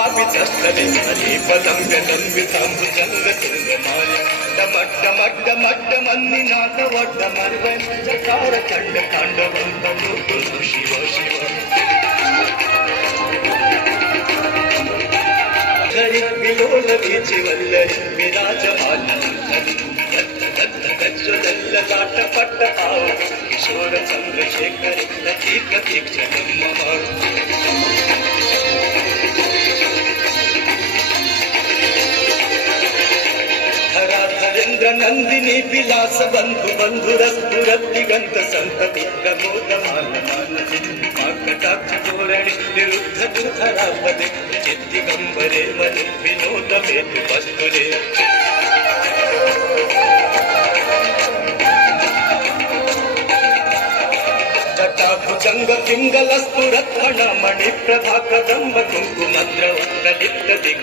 पापितस्थले अलीपलम्ब्यतन्विताम्बुजङ्गतुङ्गमाल डमड्डमड्डमड्डमन्निनाथवड्डमर्वञ्चकार खण्डताण्डवं शिव शिव हरि विलोल वीचि वल्लरि विराजमान गज्जलल्ललाट पट्ट आव किशोर चंद्रशेखर लतीक तीक्षणं मम धराधरेन्द्र नंदिनी विलास बंधु बंधुरस्फुरद्दिगंत संतति प्रमोदमान कटाक्ष धोरणे निरुद्ध दुधरापदे चित्तिगंबरे मनु विनोद मेतु वस्तुरे जटाभुजंग पिंगलस्तुरत्न मणि प्रभा कदंब कुंकुमद्रव ललित